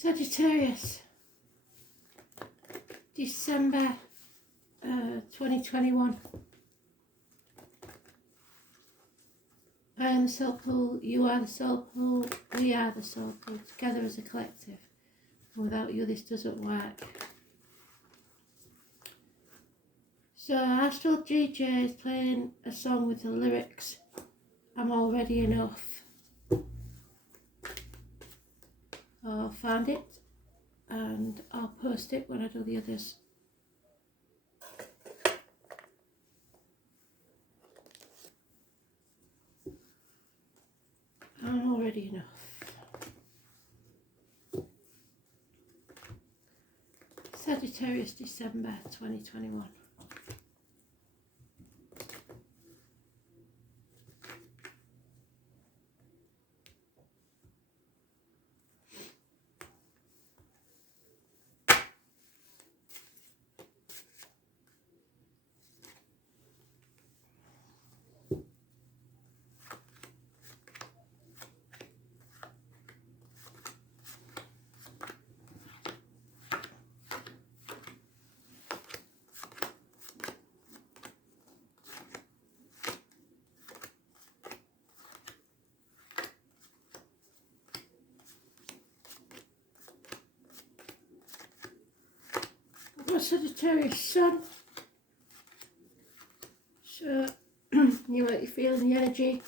Sagittarius, December 2021. I am the soul pool, you are the soul pool, we are the soul pool, together as a collective. Without you this doesn't work. So Astral DJ is playing a song with the lyrics, I'm already enough. I'll find it and I'll post it when I do the others. I'm already enough. Sagittarius, December 2021. Sagittarius sun, so you might be feeling the energy.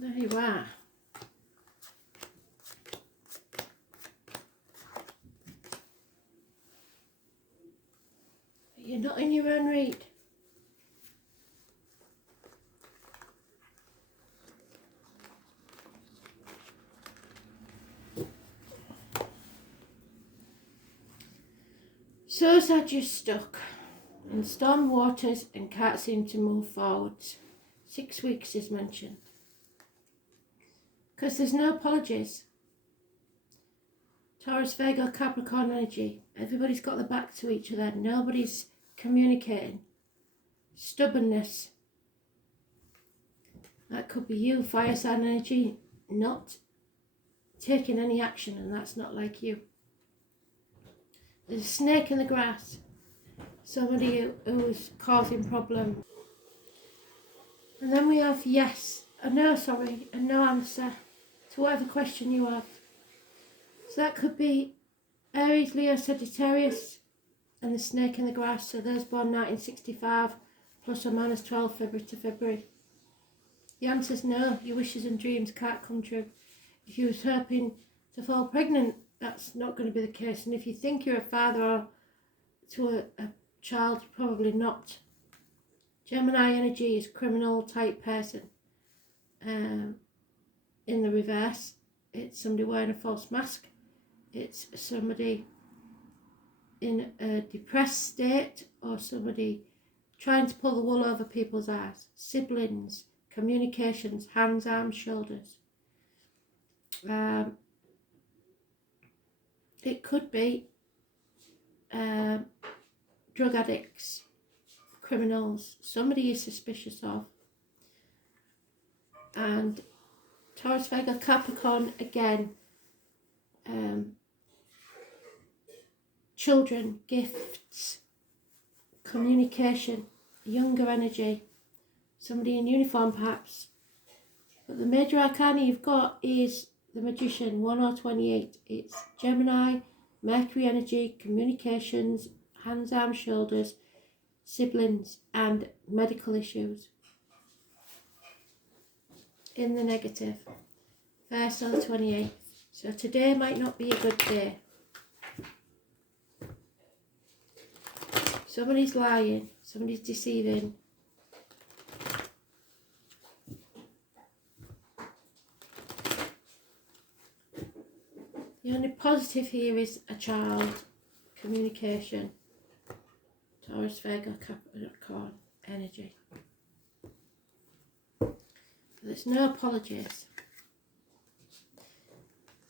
There you are. You're not in your own read. So sad you're stuck in storm waters and can't seem to move forwards. 6 weeks is mentioned. Because there's no apologies. Taurus, Virgo, Capricorn energy. Everybody's got their back to each other. Nobody's communicating. Stubbornness. That could be you, fire sign energy, not taking any action, and that's not like you. There's a snake in the grass. Somebody who's causing problems. And then we have yes, a no, sorry, a no answer to whatever question you have. So that could be Aries, Leo, Sagittarius, and the snake in the grass. So those born 1965, plus or minus 12 February to February. The answer is no, your wishes and dreams can't come true. If you was hoping to fall pregnant, that's not going to be the case. And if you think you're a father or to a child, probably not. Gemini energy is criminal type person. In the reverse, it's somebody wearing a false mask. It's somebody in a depressed state, or somebody trying to pull the wool over people's eyes. Siblings, communications, hands, arms, shoulders. It could be drug addicts, criminals, somebody you're suspicious of. And Taurus, Virgo, Capricorn again. Children, gifts, communication, younger energy, somebody in uniform perhaps. But the major arcana you've got is the Magician, 1 or 28. It's Gemini, Mercury energy, communications, hands, arms, shoulders, siblings, and medical issues. In the negative, 1st or the 28th. So today might not be a good day. Somebody's lying, somebody's deceiving. The only positive here is a child, communication, Taurus, Virgo, Capricorn. energy. There's no apologies.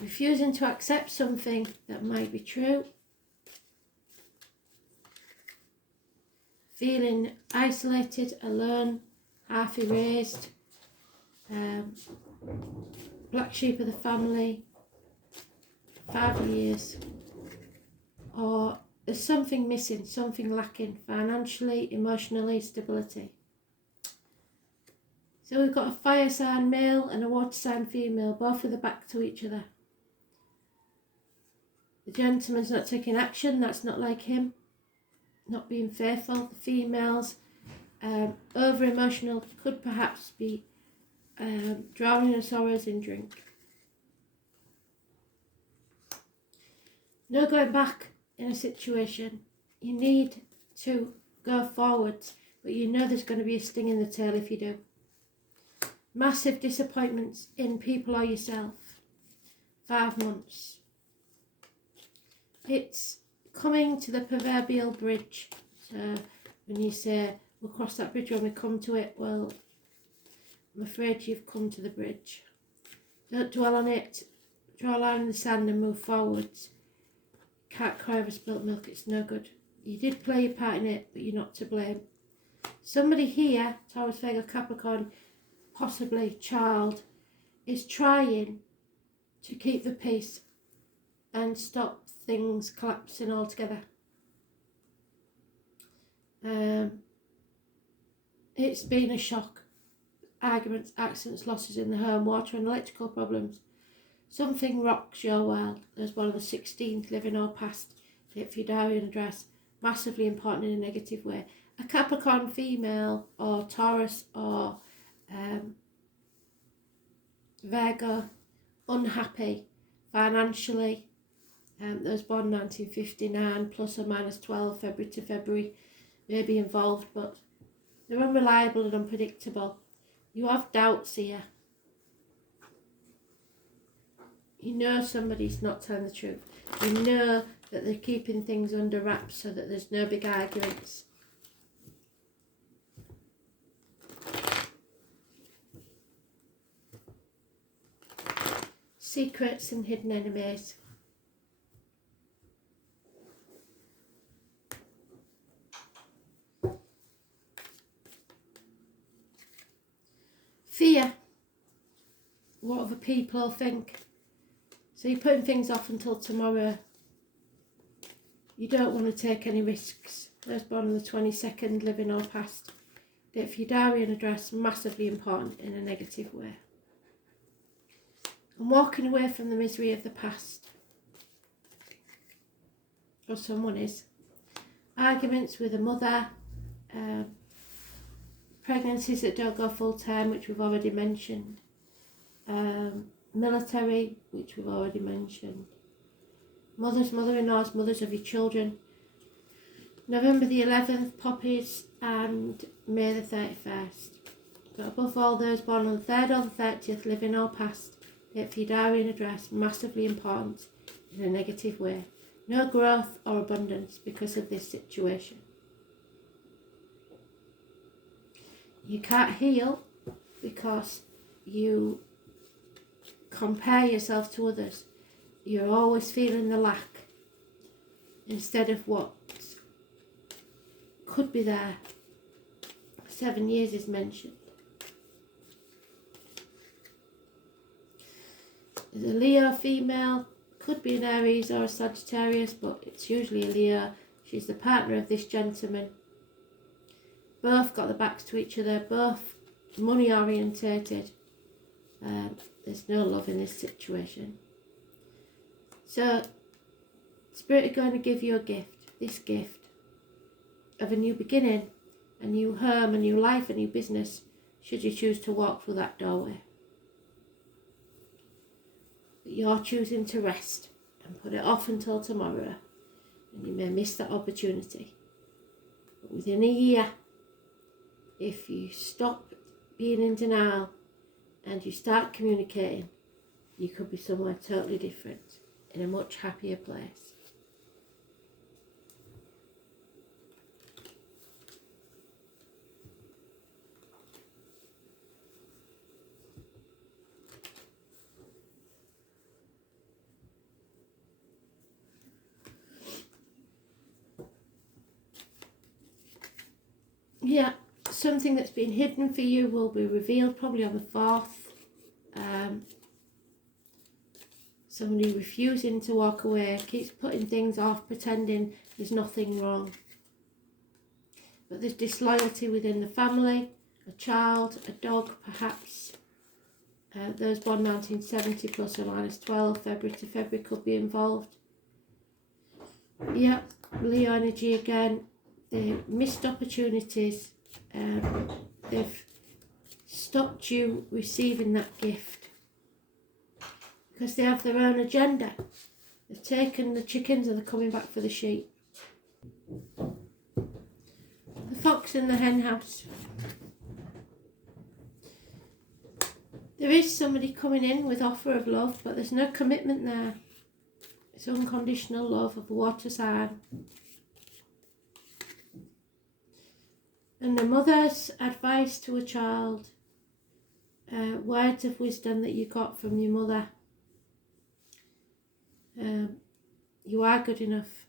Refusing to accept something that might be true. Feeling isolated, alone, half erased. Black sheep of the family. 5 years. Or there's something missing, something lacking, financially, emotionally, stability. So we've got a fire sign male and a water sign female, both with their back to each other. The gentleman's not taking action, that's not like him. Not being faithful. The females, over emotional, could perhaps be drowning her sorrows in drink. No going back in a situation. You need to go forwards, but you know there's going to be a sting in the tail if you do. Massive disappointments in people or yourself. 5 months. It's coming to the proverbial bridge. So when you say, we'll cross that bridge when we come to it, well, I'm afraid you've come to the bridge. Don't dwell on it. Draw a line in the sand and move forwards. Can't cry over spilt milk, it's no good. You did play your part in it, but you're not to blame. Somebody here, Taurus, Virgo, Capricorn, possibly child, is trying to keep the peace and stop things collapsing altogether. It's been a shock. Arguments, accidents, losses in the home, water and electrical problems. Something rocks your world. There's one of the 16th, living or past. Date for your diary and address. Massively important in a negative way. A Capricorn female or Taurus or Virgo, unhappy financially. Those born 1959, plus or minus 12, February to February, may be involved, but they're unreliable and unpredictable. You have doubts here. You know somebody's not telling the truth. You know that they're keeping things under wraps so that there's no big arguments. Secrets and hidden enemies. Fear. What other people think. So you're putting things off until tomorrow. You don't want to take any risks. Those born on the 22nd, living or past. Date for your diary and address, massively important in a negative way. And walking away from the misery of the past. Or someone is. Arguments with a mother. Pregnancies that don't go full time, which we've already mentioned. Military, which we've already mentioned. Mothers, mother-in-laws, mothers of your children. November the 11th, poppies, and May the 31st. But above all, those born on the 3rd or the 30th, living or past. Date for your diary and address, massively important in a negative way. No growth or abundance because of this situation. You can't heal because you compare yourself to others. You're always feeling the lack instead of what could be there. 7 years is mentioned. There's a Leo female, could be an Aries or a Sagittarius, but it's usually a Leo. She's the partner of this gentleman. Both got the backs to each other, both money orientated. There's no love in this situation. So, Spirit are going to give you a gift, this gift of a new beginning, a new home, a new life, a new business, should you choose to walk through that doorway. But you're choosing to rest and put it off until tomorrow, and you may miss that opportunity. But within a year, if you stop being in denial and you start communicating, you could be somewhere totally different, in a much happier place. Yeah, something that's been hidden for you will be revealed probably on the 4th. Somebody refusing to walk away, keeps putting things off, pretending there's nothing wrong. But there's disloyalty within the family, a child, a dog perhaps. Those born 1970 plus or minus 12, February to February could be involved. Yep, Leo energy again. They missed opportunities. They've stopped you receiving that gift because they have their own agenda. They've taken the chickens and they're coming back for the sheep. The fox in the hen house. There is somebody coming in with offer of love, but there's no commitment there. It's unconditional love of a water sign. And the mother's advice to a child, words of wisdom that you got from your mother. You are good enough.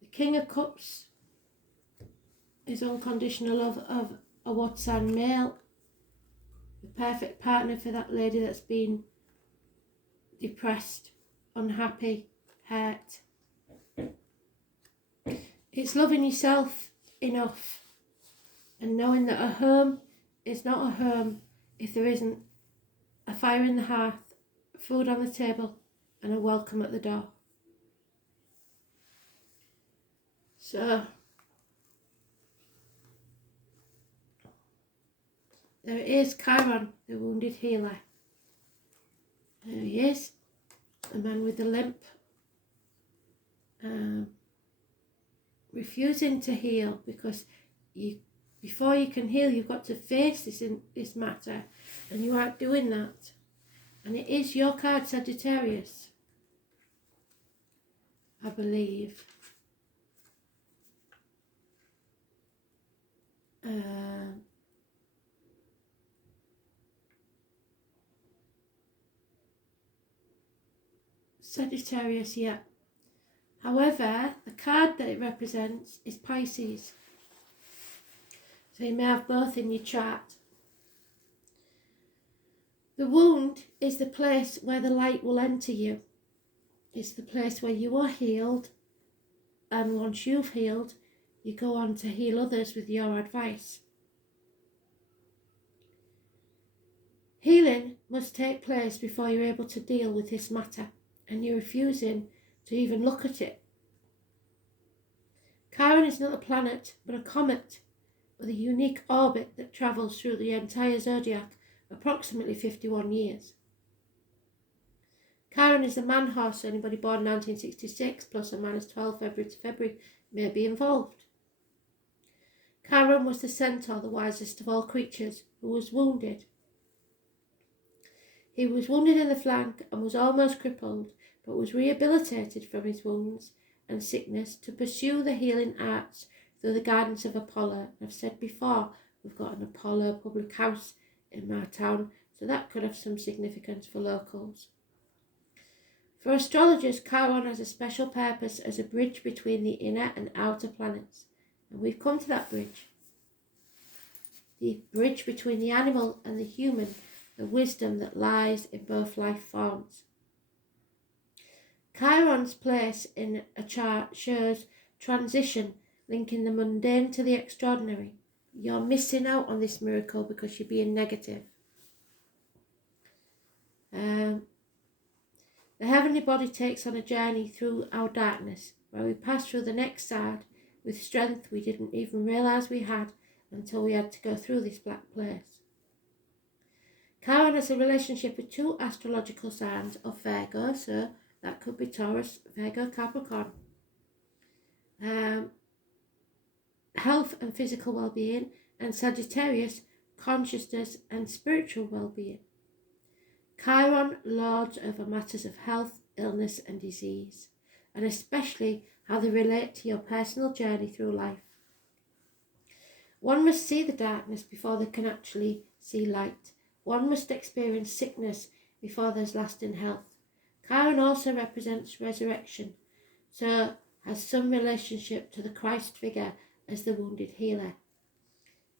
The King of Cups is unconditional love of a water sign male. The perfect partner for that lady that's been depressed, unhappy, hurt. It's loving yourself enough and knowing that a home is not a home if there isn't a fire in the hearth, food on the table and a welcome at the door. So there is Chiron, the wounded healer. There he is, the man with the limp. Refusing to heal because before you can heal, you've got to face this matter, and you aren't doing that. And it is your card, Sagittarius, I believe. Sagittarius, yeah. However, the card that it represents is Pisces. So you may have both in your chart. The wound is the place where the light will enter you. It's the place where you are healed, and once you've healed, you go on to heal others with your advice. Healing must take place before you're able to deal with this matter, and you're refusing to even look at it. Chiron is not a planet, but a comet with a unique orbit that travels through the entire zodiac, approximately 51 years. Chiron is a man horse, so anybody born 1966 plus or minus 12 February to February may be involved. Chiron was the centaur, the wisest of all creatures, who was wounded. He was wounded in the flank and was almost crippled, but was rehabilitated from his wounds and sickness to pursue the healing arts through the guidance of Apollo. I've said before, we've got an Apollo public house in my town, so that could have some significance for locals. For astrologers, Chiron has a special purpose as a bridge between the inner and outer planets, and we've come to that bridge. The bridge between the animal and the human, the wisdom that lies in both life forms. Chiron's place in a chart shows transition, linking the mundane to the extraordinary. You're missing out on this miracle because you're being negative. The heavenly body takes on a journey through our darkness, where we pass through the next side with strength we didn't even realise we had until we had to go through this black place. Chiron has a relationship with two astrological signs of Virgo, so that could be Taurus, Virgo, Capricorn. Health and physical well-being, and Sagittarius, consciousness and spiritual well-being. Chiron lords over matters of health, illness and disease, and especially how they relate to your personal journey through life. One must see the darkness before they can actually see light. One must experience sickness before there's lasting health. Chiron also represents resurrection, so has some relationship to the Christ figure as the wounded healer.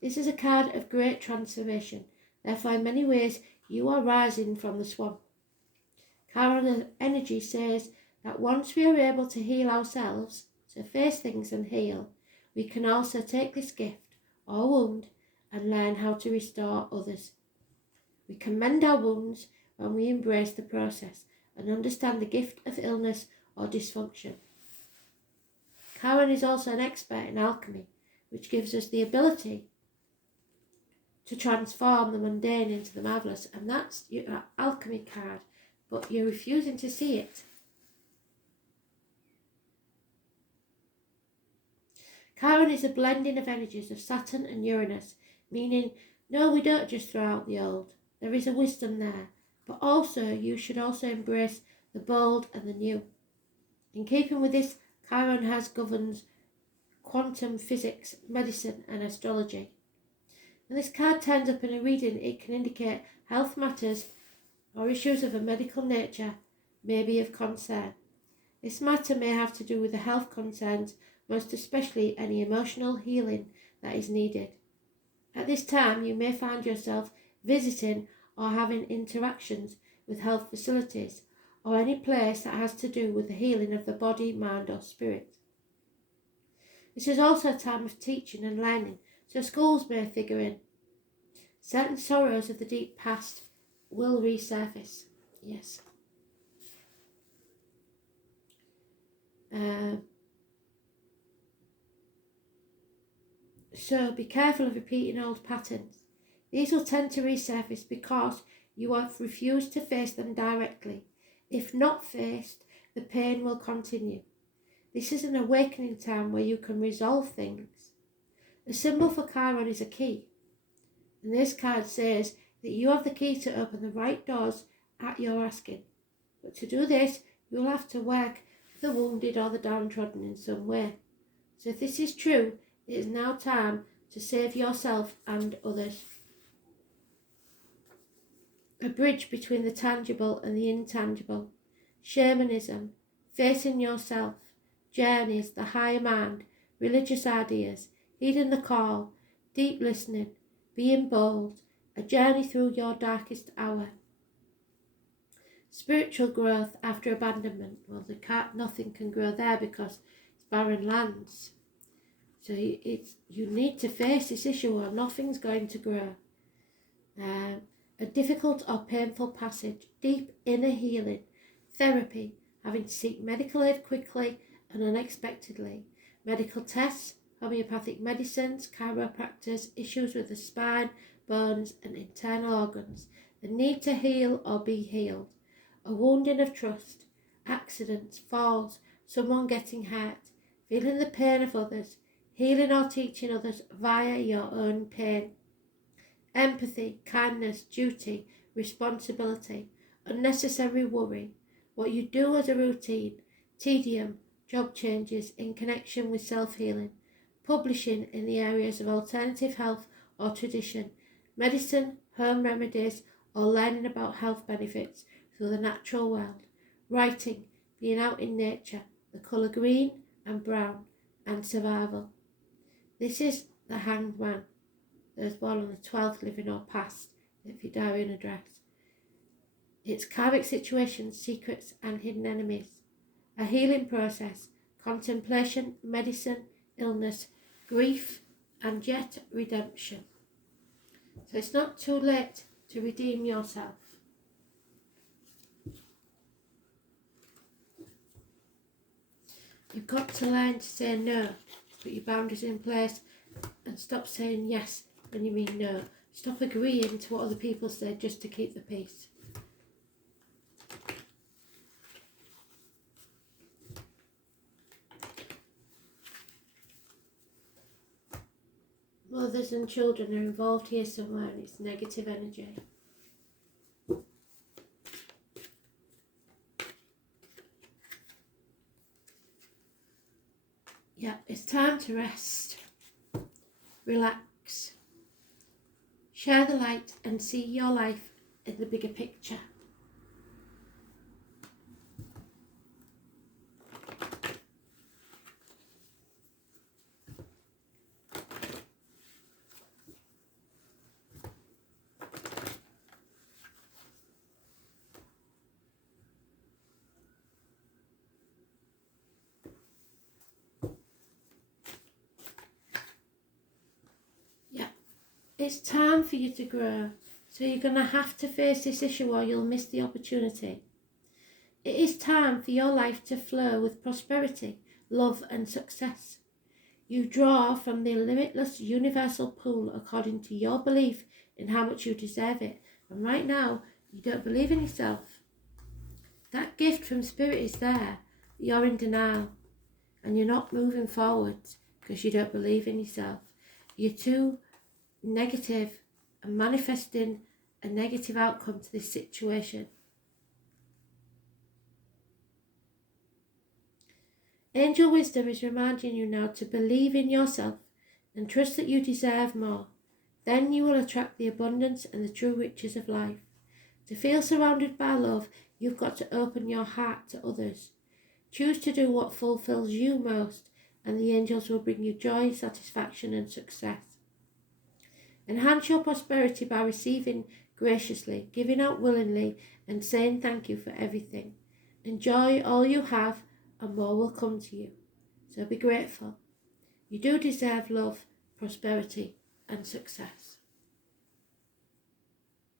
This is a card of great transformation. Therefore, in many ways, you are rising from the swamp. Chiron energy says that once we are able to heal ourselves, to face things and heal, we can also take this gift or wound and learn how to restore others. We can mend our wounds when we embrace the process and understand the gift of illness or dysfunction. Chiron is also an expert in alchemy, which gives us the ability to transform the mundane into the marvellous, and that's your alchemy card, but you're refusing to see it. Chiron is a blending of energies of Saturn and Uranus, meaning, no, we don't just throw out the old. There is a wisdom there, but also you should also embrace the bold and the new. In keeping with this, Chiron governs quantum physics, medicine and astrology. When this card turns up in a reading, it can indicate health matters or issues of a medical nature may be of concern. This matter may have to do with the health concerns, most especially any emotional healing that is needed. At this time, you may find yourself visiting or having interactions with health facilities or any place that has to do with the healing of the body, mind or spirit. This is also a time of teaching and learning, so schools may figure in. Certain sorrows of the deep past will resurface. Yes. So be careful of repeating old patterns. These will tend to resurface because you have refused to face them directly. If not faced, the pain will continue. This is an awakening time where you can resolve things. The symbol for Chiron is a key. And this card says that you have the key to open the right doors at your asking. But to do this, you will have to work the wounded or the downtrodden in some way. So if this is true, it is now time to save yourself and others. A bridge between the tangible and the intangible. Shamanism, facing yourself, journeys, the higher mind, religious ideas, heeding the call, deep listening, being bold, a journey through your darkest hour. Spiritual growth after abandonment. Well, nothing can grow there because it's barren lands. So you need to face this issue or nothing's going to grow. A difficult or painful passage, deep inner healing, therapy, having to seek medical aid quickly and unexpectedly, medical tests, homeopathic medicines, chiropractors, issues with the spine, bones and internal organs, the need to heal or be healed, a wounding of trust, accidents, falls, someone getting hurt, feeling the pain of others, healing or teaching others via your own pain, empathy, kindness, duty, responsibility, unnecessary worry, what you do as a routine, tedium, job changes in connection with self-healing, publishing in the areas of alternative health or tradition, medicine, home remedies, or learning about health benefits through the natural world, writing, being out in nature, the colour green and brown, and survival. This is the Hanged Man. There's born on the 12th, living or past, if you diary and address. It's karmic situations, secrets and hidden enemies. A healing process, contemplation, medicine, illness, grief and yet redemption. So it's not too late to redeem yourself. You've got to learn to say no, put your boundaries in place and stop saying yes when you mean no. Stop agreeing to what other people say just to keep the peace. Mothers and children are involved here somewhere and it's negative energy. Yeah, it's time to rest. Relax. Share the light and see your life in the bigger picture. It's time for you to grow. So you're going to have to face this issue or you'll miss the opportunity. It is time for your life to flow with prosperity, love and success. You draw from the limitless universal pool according to your belief in how much you deserve it. And right now, you don't believe in yourself. That gift from Spirit is there, but you're in denial. And you're not moving forward because you don't believe in yourself. You're too negative and manifesting a negative outcome to this situation. Angel wisdom is reminding you now to believe in yourself and trust that you deserve more. Then you will attract the abundance and the true riches of life. To feel surrounded by love, you've got to open your heart to others. Choose to do what fulfills you most, and the angels will bring you joy, satisfaction and success. Enhance your prosperity by receiving graciously, giving out willingly, and saying thank you for everything. Enjoy all you have, and more will come to you. So be grateful. You do deserve love, prosperity, and success.